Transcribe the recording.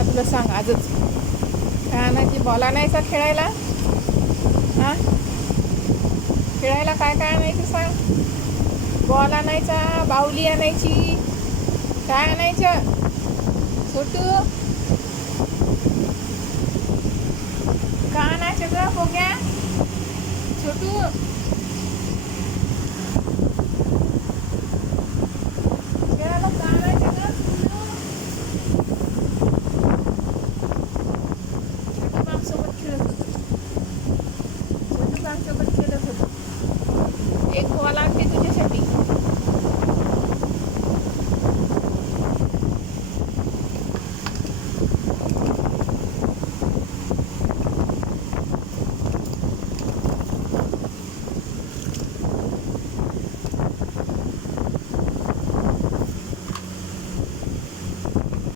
ना तुला सांग आजच. काय आणायची? बॉल आणायचा खेळायला. हां, खेळायला काय काय आणायचं सांग? बॉल आणायचा, बाहुली आणायची, काय आणायचं छोटू? का आणायचं ग बोग्या छोटू?